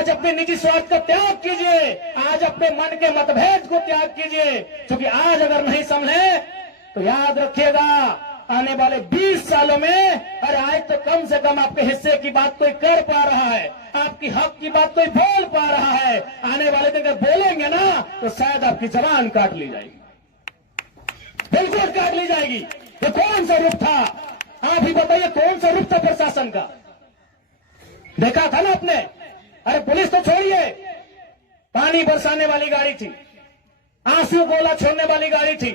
आज अपने निजी स्वार्थ का त्याग कीजिए, आज अपने मन के मतभेद को त्याग कीजिए, क्योंकि आज अगर नहीं समझे तो याद रखिएगा आने वाले 20 सालों में, अरे आज तो कम से कम आपके हिस्से की बात कोई कर पा रहा है, आपकी हक की बात कोई बोल पा रहा है, आने वाले दिन अगर बोलेंगे ना तो शायद आपकी जबान काट ली जाएगी, बिल्कुल काट ली जाएगी। ये कौन सा रूप था, आप ही बताइए, कौन सा रूप था प्रशासन का? देखा था ना आपने? अरे पुलिस तो छोड़िए, पानी बरसाने वाली गाड़ी थी, आंसू गोला छोड़ने वाली गाड़ी थी,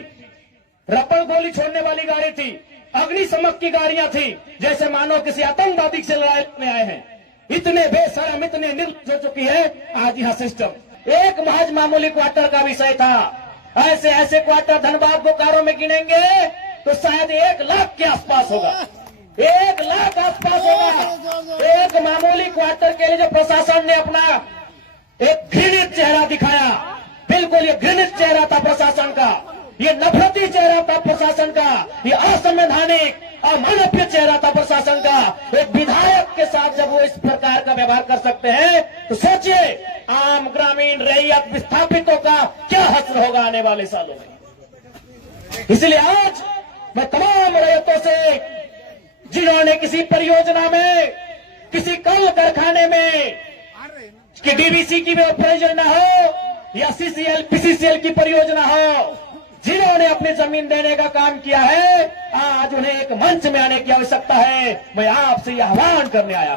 रबड़ गोली छोड़ने वाली गाड़ी थी, अग्निशमक की गाड़ियां थी, जैसे मानो किसी आतंकवादी से लड़ाई में आए हैं। इतने बेशरम, इतने निर्लज्ज हो चुकी है आज यह सिस्टम। एक महज मामूली क्वार्टर का विषय था, ऐसे ऐसे क्वार्टर धनबाद बोकारो में गिनेंगे तो शायद 1 लाख के आसपास होगा, 1 लाख आसपास होगा। एक मामूली क्वार्टर के लिए जो प्रशासन ने अपना एक घृणित चेहरा दिखाया, बिल्कुल ये घृणित चेहरा था प्रशासन का, ये नफरती चेहरा था प्रशासन का, ये असंवैधानिक अमानवीय चेहरा था प्रशासन का। एक विधायक के साथ जब वो इस प्रकार का व्यवहार कर सकते हैं तो सोचिए आम ग्रामीण रैयत विस्थापितों का क्या हश्र होगा आने वाले सालों में। इसलिए आज मैं तमाम रैयतों से, जिन्होंने किसी परियोजना में, किसी कल कारखाने में, कि डीवीसी की परियोजना हो या सीसीएल पीसीसीएल की परियोजना हो, जिन्होंने अपनी जमीन देने का काम किया है, आज उन्हें एक मंच में आने की आवश्यकता है। मैं आपसे यह आह्वान करने आया।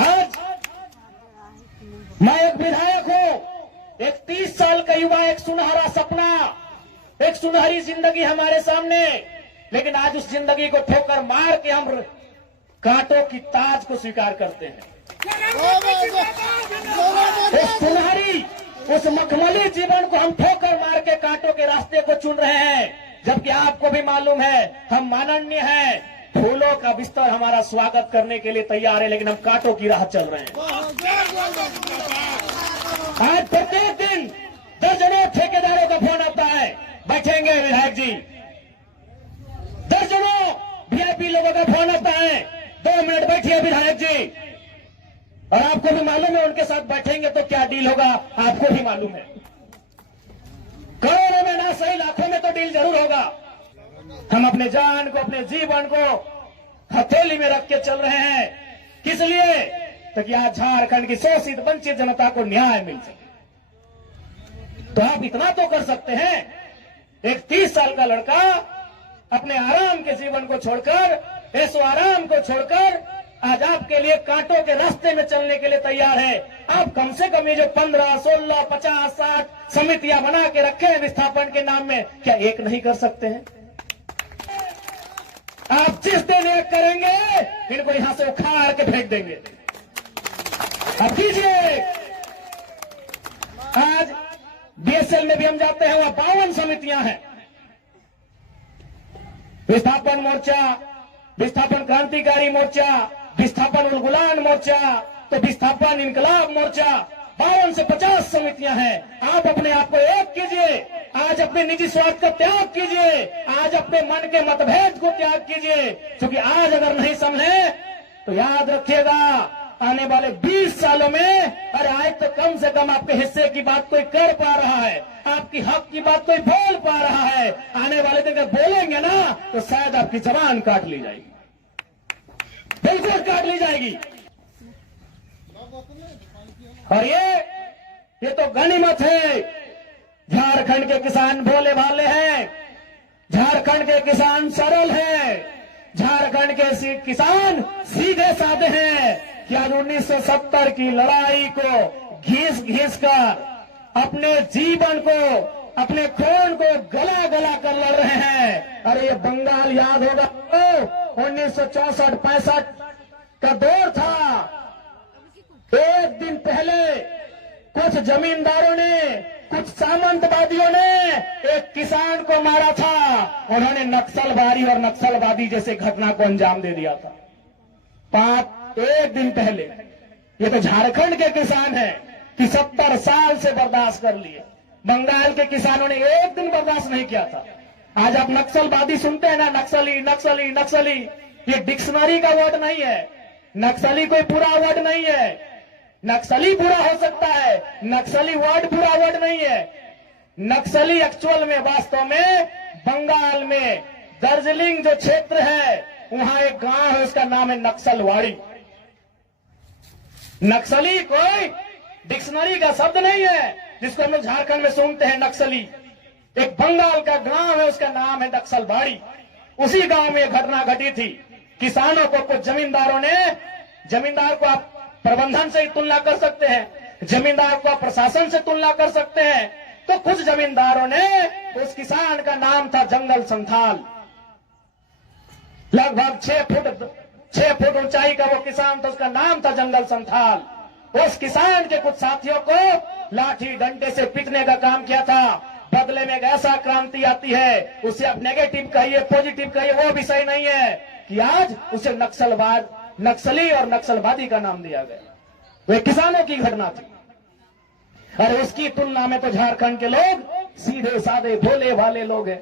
आज मैं एक विधायक हूं, एक 30 साल का युवा, एक सुनहरा सपना, एक सुनहरी जिंदगी हमारे सामने, लेकिन आज उस जिंदगी को ठोकर मार के हम कांटों की ताज को स्वीकार करते हैं। उस सुनहरी, उस मखमली जीवन को हम ठोकर मार के कांटों के रास्ते को चुन रहे हैं, जबकि आपको भी मालूम है हम माननीय हैं, फूलों का बिस्तर हमारा स्वागत करने के लिए तैयार है, लेकिन हम कांटों की राह चल रहे हैं। आज प्रत्येक दिन दर्जनों ठेकेदारों का फोन आता है, बैठेंगे विधायक जी, दर्जनों वीआईपी लोगों का फोन आता है, 2 मिनट बैठिए विधायक जी, और आपको भी मालूम है उनके साथ बैठेंगे तो क्या डील होगा, आपको भी मालूम है। करोड़ों में ना सही लाखों में तो डील जरूर होगा। हम अपने जान को, अपने जीवन को हथेली में रख के चल रहे हैं, किस लिए? ताकि आज झारखंड की शोषित वंचित जनता को न्याय मिल सके। तो आप इतना तो कर सकते हैं, एक 30 साल का लड़का अपने आराम के जीवन को छोड़कर, ऐसो आराम को छोड़कर आज आपके लिए कांटों के रास्ते में चलने के लिए तैयार है। आप कम से कम ये जो 15, 16, 50, 60 समितियां बना के रखे हैं विस्थापन के नाम में, क्या एक नहीं कर सकते हैं? आप जिस दिन एक करेंगे इनको यहां से उखाड़ के फेंक देंगे। अब कीजिए। आज बीएसएल में भी हम जाते हैं, वहां 52 समितियां हैं, विस्थापन मोर्चा, विस्थापन क्रांतिकारी मोर्चा, विस्थापन उलगुलान मोर्चा, तो विस्थापन इनकलाब मोर्चा, 52 से 50 समितियां हैं। आप अपने आप को एक कीजिए, आज अपने निजी स्वार्थ का त्याग कीजिए, आज अपने मन के मतभेद को त्याग कीजिए, क्योंकि आज अगर नहीं समझे तो याद रखिएगा आने वाले 20 सालों में, अरे आज तो कम से कम आपके हिस्से की बात कोई कर पा रहा है, आपकी हक की बात कोई बोल पा रहा है, आने वाले दिन अगर बोलेंगे ना तो शायद आपकी जबान काट ली जाएगी, बिल्कुल काट ली जाएगी। और ये तो गनीमत है। झारखंड के किसान भोले भाले हैं, झारखंड के किसान सरल हैं, झारखंड के किसान सीधे साधे हैं। क्या 1970 की लड़ाई को घिस घिस कर अपने जीवन को, अपने खून को गला गला कर लड़ रहे हैं। अरे ये बंगाल याद होगा, 1964-65 का दौर था। एक दिन पहले कुछ जमींदारों ने, कुछ सामंतवादियों ने एक किसान को मारा था, उन्होंने नक्सलबारी और नक्सलवादी जैसे घटना को अंजाम दे दिया था। एक दिन पहले। ये तो झारखंड के किसान हैं कि 70 साल से बर्दाश्त कर लिए, बंगाल के किसानों ने एक दिन बर्दाश्त नहीं किया था। आज आप नक्सलवादी सुनते हैं ना, नक्सली नक्सली नक्सली, ये डिक्शनरी का वर्ड नहीं है, नक्सली कोई बुरा वर्ड नहीं है, नक्सली बुरा हो सकता है, नक्सली वर्ड बुरा वर्ड नहीं है। नक्सली एक्चुअल में वास्तव में बंगाल में दार्जिलिंग जो क्षेत्र है वहां एक गांव है, उसका नाम है नक्सलवाड़ी। नक्सली कोई डिक्शनरी का शब्द नहीं है जिसको हम लोग झारखंड में सुनते हैं नक्सली। एक बंगाल का गांव है, उसका नाम है नक्सलवाड़ी। उसी गांव में घटना घटी थी। किसानों को कुछ जमींदारों ने, जमींदार को आप प्रबंधन से ही तुलना कर सकते हैं, जमींदार को आप प्रशासन से तुलना कर सकते हैं, तो कुछ जमींदारों ने, उस किसान का नाम था जंगल संथाल। लगभग 6 फुट ऊंचाई का वो किसान था, उसका नाम था जंगल संथाल। उस किसान के कुछ साथियों को लाठी डंडे से पीटने का काम किया था। बदले में एक ऐसा क्रांति आती है, उसे आप नेगेटिव कहिए पॉजिटिव कहिए वो विषय नहीं है कि आज उसे नक्सलवाद, नक्सली और नक्सलवादी का नाम दिया गया। वे किसानों की घटना थी। और उसकी तुलना में तो झारखंड के लोग सीधे साधे भोले भाले लोग हैं।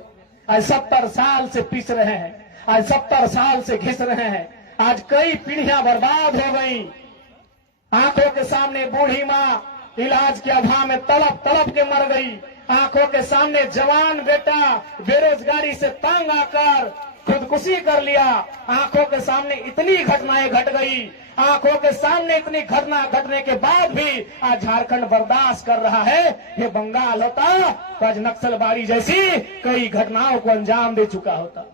आज 70 साल से पीस रहे हैं, आज 70 साल से घिस रहे हैं। आज कई पीढ़ियां बर्बाद हो गई। आंखों के सामने बूढ़ी माँ इलाज के अभाव में तड़प तड़प के मर गई। आंखों के सामने जवान बेटा बेरोजगारी से तंग आकर खुदकुशी कर लिया। आंखों के सामने इतनी घटनाएं घट गई, आंखों के सामने इतनी घटना घटने के बाद भी आज झारखंड बर्दाश्त कर रहा है। ये बंगाल होता तो आज नक्सलबाड़ी जैसी कई घटनाओं को अंजाम दे चुका होता।